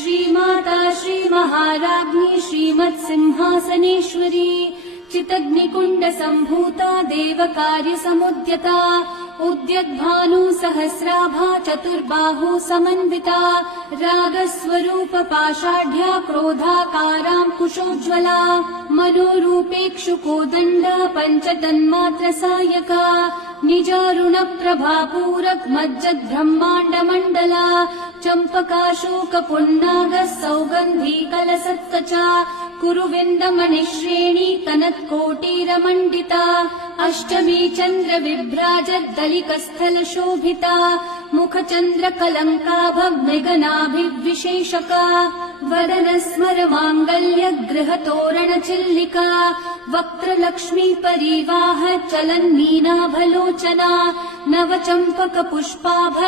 श्रीमाता श्रीमहाराज्ञी श्रीमत्सिंहासनेश्वरी चितग्निकुण्डसम्भूता देवकार्यसमुद्यता उद्यद्भानु सहस्राभा चतुर्बाहु समन्विता रागस्वरूपपाषाढ्या क्रोधाकाराङ्कुशोज्ज्वला मनोरूपेक्षुकोदण्ड पञ्चतन्मात्रसायका निजारुणप्रभापूरक मज्जद्ब्रह्माण्डमण्डला चम्पकाशोकपुन्नागः सौगन्धी कलसत्कचा कुरुविन्दमणिश्रेणी कनत्कोटीरमण्डिता अष्टमी चन्द्रविभ्राजद्दलिकस्थलशोभिता मुखचन्द्रकलङ्काभमृगनाभिविशेषका वदनस्मरमाङ्गल्य गृहतोरणचिल्लिका वक्त्रलक्ष्मी परिवाह चलन्मीनाभलोचना नवचम्पकपुष्पाभ